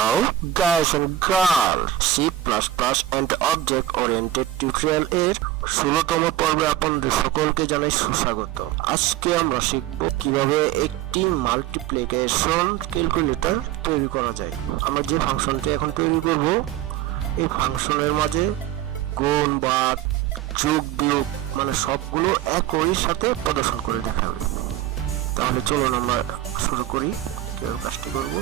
Hello guys and girls, C++ and Object Oriented Tutorial এর 16তম পর্বে আপনাদের সকলকে জানাই সুস্বাগত। আজকে আমরা শিখব কিভাবে একটি মাল্টিপ্লিকেশন ক্যালকুলেটর তৈরি করা যায়। আমরা যে ফাংশনটি এখন তৈরি করব, এই ফাংশনের মাঝে গুণ বা যোগ বিয়োগ মানে সবগুলো একই সাথে প্রদর্শন করে দেখাবে। তাহলে চলুন আমরা শুরু করি কিভাবে কাজটি করব।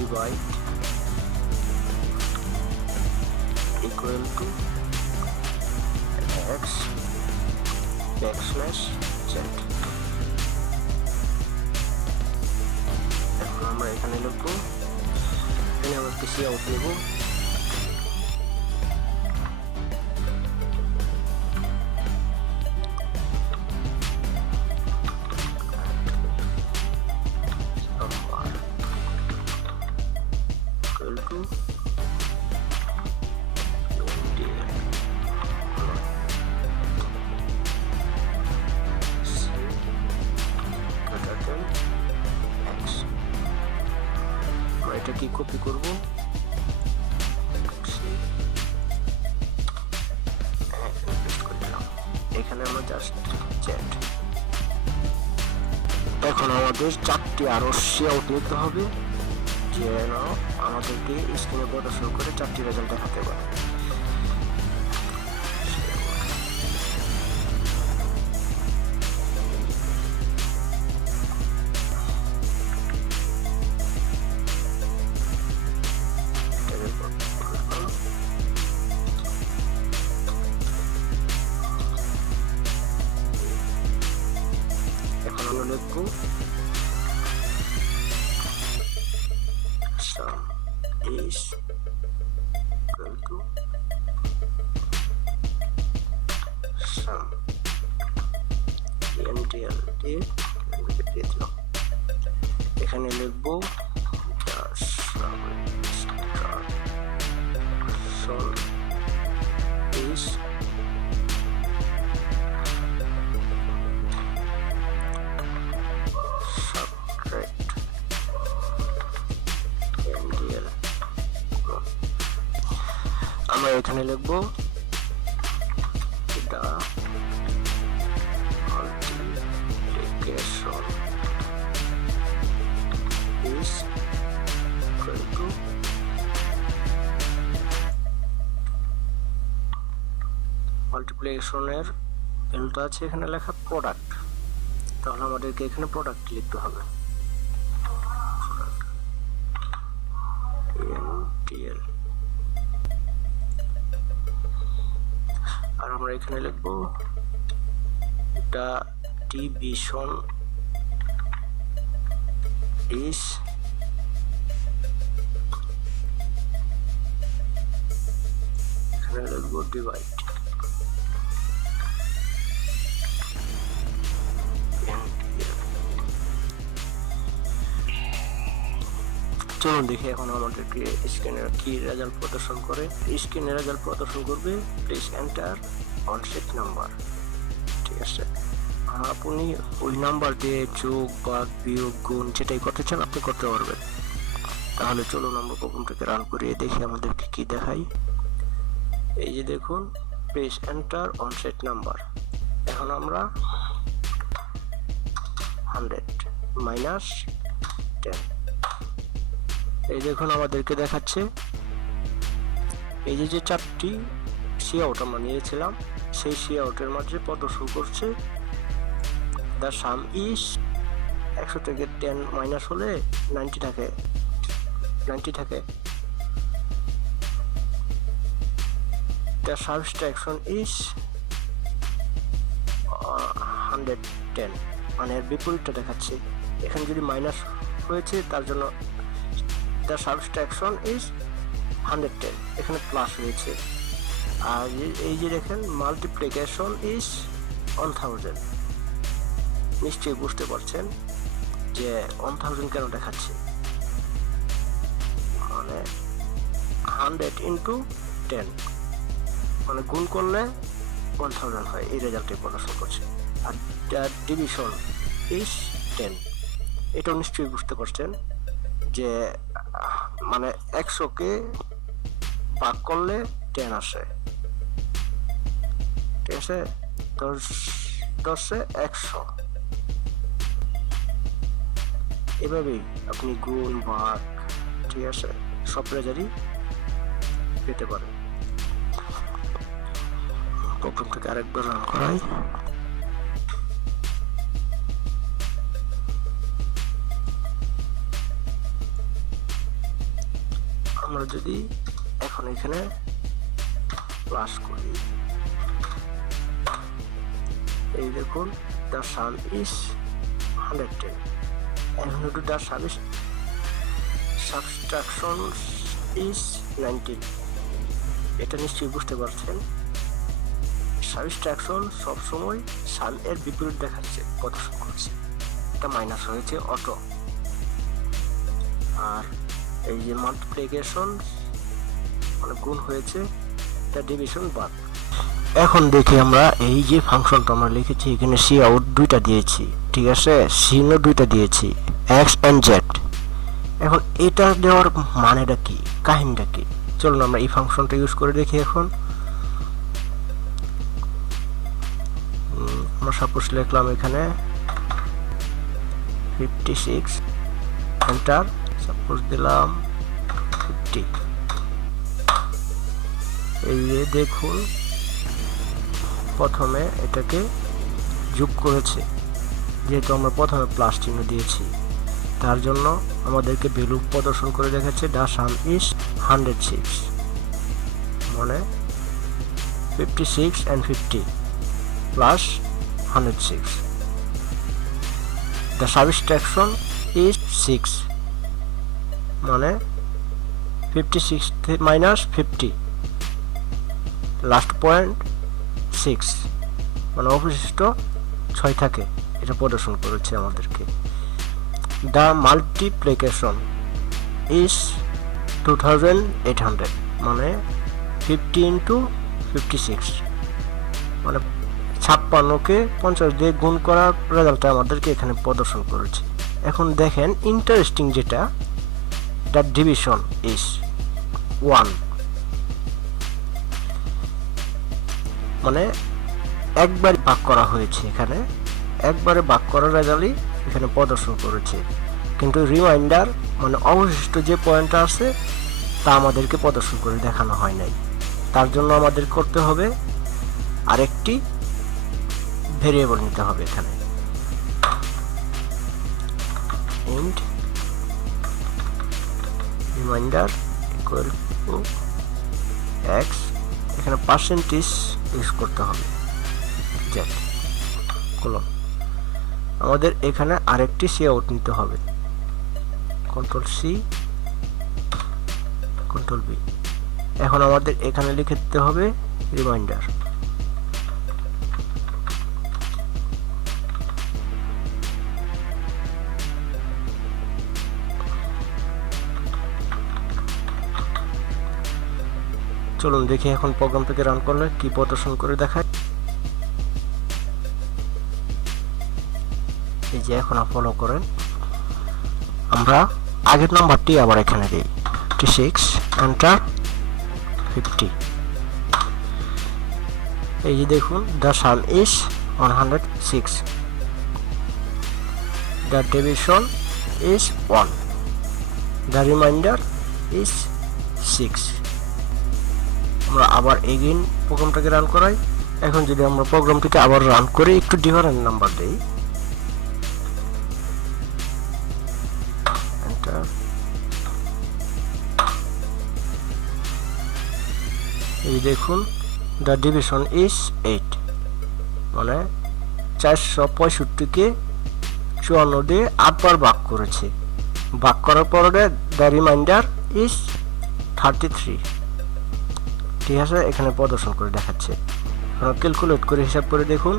Divide equal to x backslash z। এখন আমরা এখানে লিখবো, এখানে আমরা পিসি আউট নেব। এটা কি কপি করব, এখানে আমরা জাস্ট চ্যাট। এখন আমাদের চারটি আরো আউট নিতে হবে, যেন আমাদেরকে স্ক্রিনে প্রদর্শন করে চারটি রেজাল্ট দেখাতে পারে। লিখবো sum is equal to sum mtl দিয়ে দিলাম। এখানে লিখবো sum is আমরা এখানে লিখবো এটা মাল্টিপ্লিকেশন is equal to মাল্টিপ্লিকেশনের ভ্যালুটা আছে এখানে লেখা প্রোডাক্ট, তাহলে আমাদেরকে এখানে প্রোডাক্ট লিখতে হবে। mtl আর আমরা এখানে লিখবো এটা ডিভিশন is এখানে লিখবো ডিভাইড। চলুন দেখি এখন আমাদেরকে স্ক্রিনের কি রেজাল্ট প্রদর্শন করে। স্ক্রিনের রেজাল্ট প্রদর্শন করবে please enter on set number. ঠিক আছে, আপনি ওই নাম্বার দিয়ে যোগ বা বিয়োগ গুণ যেটাই করতে চান আপনি করতে পারবেন। তাহলে চলুন আমরা প্রোগ্রামটাকে রান করিয়ে দেখি আমাদেরকে কি দেখাই। এই যে দেখুন please enter on set number. এখন আমরা 100 মাইনাস 10, এই দেখুন আমাদেরকে দেখাচ্ছে এই যে চারটি সি আউট আমরা নিয়েছিলাম, সেই সি আউটের মাঝে প্রদর্শন করছে দ্য সাম ইজ 100 থেকে 10 মাইনাস হলে 90 থাকে, 90 থাকে। দ্য সাবট্রাকশন ইজ 110, মানে এর বিপরীতটা দেখাচ্ছে। এখানে যদি মাইনাস হয়েছে তার জন্য দ্য সাবট্রাকশন ইজ 110, এখানে প্লাস হয়েছে। আর এই যে দেখেন মাল্টিপ্লিকেশন ইজ 1000, নিশ্চয়ই বুঝতে পারছেন যে 1000 কেন দেখাচ্ছে, মানে 100 ইন্টু 10, মানে গুণ করলে 1000 হয়, এই রেজাল্টে প্রদর্শন করছে। আর ডিভিশন ইজ 10, এটাও নিশ্চয়ই বুঝতে পারছেন যে মানে 100কে ভাগ করলে 10 আসে, ঠিক আছে। 10 100, এভাবেই আপনি গুণ ভাগ, ঠিক আছে, সব রেজাল্টই পেতে পারেন। প্রথম থেকে আরেকবার রান করাই। আমরা যদি এখন এখানে প্লাস করি, এই দেখুন the some is 110, and the subtraction is 19, এটা নিশ্চয়ই বুঝতে পারছেন। সাবট্রাকশন সবসময় সাম এর বিপরীত দেখাচ্ছে, প্রদর্শন করছে, এটা মাইনাস হয়েছে অটো। আর এই যে মাল্টিপ্লিকেশন মানে গুণ হয়েছে, এটা ডিভিশন বাদ। এখন দেখি আমরা এই যে ফাংশনটা আমরা লিখেছি, এখানে সি আউট 2টা দিয়েছি, ঠিক আছে, চিহ্ন 2টা দিয়েছি, এক্স এন্ড জেড। এখন এটা দেওয়ার মানেটা কি, কাহিনীটা কি, চলুন আমরা এই ফাংশনটা ইউজ করে দেখি। এখন আমরা সাপোজ লিখলাম এখানে 56, এন্টার, সাপোজ দিলাম 50। এই যে দেখুন প্রথমে এটাকে যোগ করেছে, যেহেতু আমরা প্রথমে প্লাস চিহ্ন দিয়েছি, তার জন্য আমাদেরকে ভ্যালু প্রদর্শন করে দেখাচ্ছে দ্য সাম ইজ 106, মানে 56 and 50 plus 106। The subtraction is 6, মানে 56 মাইনাস 50, লাস্ট পয়েন্ট 6, মানে অবশিষ্ট 6 থাকে, এটা প্রদর্শন করেছে আমাদেরকে। দ্য মাল্টিপ্লিকেশন ইজ 2800, মানে 50 ইন্টু 56, মানে 56কে 50 দিয়ে গুণ করার রেজাল্টটা আমাদেরকে এখানে প্রদর্শন করেছে। এখন দেখেন ইন্টারেস্টিং যেটা, দ্য ডিভিশন ইজ 1, মানে একবার ভাগ করা হয়েছে, এখানে একবারে ভাগ করার রেজাল্টই এখানে প্রদর্শন করেছে, কিন্তু রিমাইন্ডার মানে অবশিষ্ট যে পয়েন্টটা আছে তা আমাদেরকে প্রদর্শন করে দেখানো হয় নাই। তার জন্য আমাদের করতে হবে আরেকটি ভেরিয়েবল নিতে হবে এখানে, int reminder equal to x, এখানে পার্সেন্টেজ ইউজ করতে হবে, জেড কলম। আমাদের এখানে আরেকটি সি আউট নিতে হবে, কন্ট্রোল সি কন্ট্রোল বি। এখন আমাদের এখানে লিখে দিতে হবে রিমাইন্ডার, চলুন দেখি এখন প্রোগ্রামটাকে রান করলে কি প্রদর্শন করে দেখায়। এই যে এখন ফলো করেন, আমরা আগের নাম্বারটি আবার এখানে দিই 56, এন্টার 50। এই যে দেখুন the some is 106, the division is 1, the reminder is 6, আমরা আবার এগেইন প্রোগ্রামটাকে রান করাই। এখন যদি আমরা প্রোগ্রামটিকে আবার রান করে একটু ডিফারেন্ট নাম্বার দেই, এন্টার, এই দেখুন দ্য ডিভিশন ইজ 8, মানে 465কে 54 দিয়ে 8 বার ভাগ করেছে। ভাগ করার পরে দ্য রিমাইন্ডার ইজ 33। ঠিক আছে, এখানে প্রদর্শন করে দেখাচ্ছে। ক্যালকুলেট করে হিসাব করে দেখুন,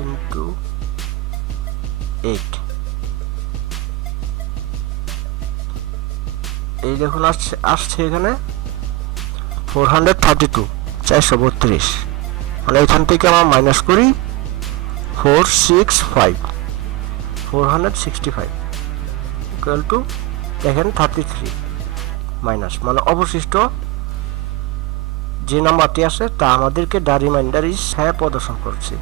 ইন্টু 8, এই দেখুন আসছে এখানে 432, 432। মানে এখান থেকে আমরা মাইনাস করি 465 ইকুয়াল টু দেখেন 33 মাইনাস, মানে অবশিষ্ট যে নাম্বারটি আছে তা আমাদেরকে দ্য রিমাইন্ডার ইজ প্রদর্শন করছে।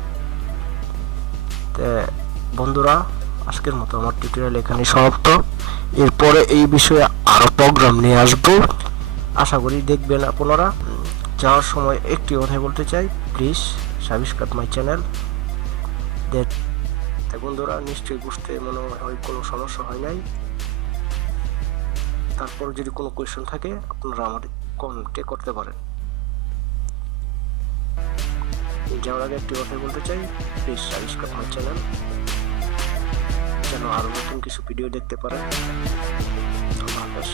তো বন্ধুরা, আজকের মতো আমার টিউটোরিয়াল এখানে সমাপ্ত। এরপরে এই বিষয়ে আরো প্রোগ্রাম নিয়ে আসবো, আশা করি দেখবেন আপনারা। যাওয়ার সময় একটি কথা বলতে চাই, প্লিজ সাবস্ক্রাইব মাই চ্যানেল। বন্ধুরা, নিশ্চয়ই বুঝতে মনে হয় কোনো সমস্যা হয় নাই। তারপর যদি কোনো কোয়েশ্চেন থাকে আপনারা আমাদের কমেন্টে করতে পারেন। যাওয়ার আগে একটি কথা বলতে চাই, প্লিজ সাবস্ক্রাইব মাই চ্যানেল, যেন আরো নতুন কিছু ভিডিও দেখতে পারেন। আল্লাহ হাফেজ।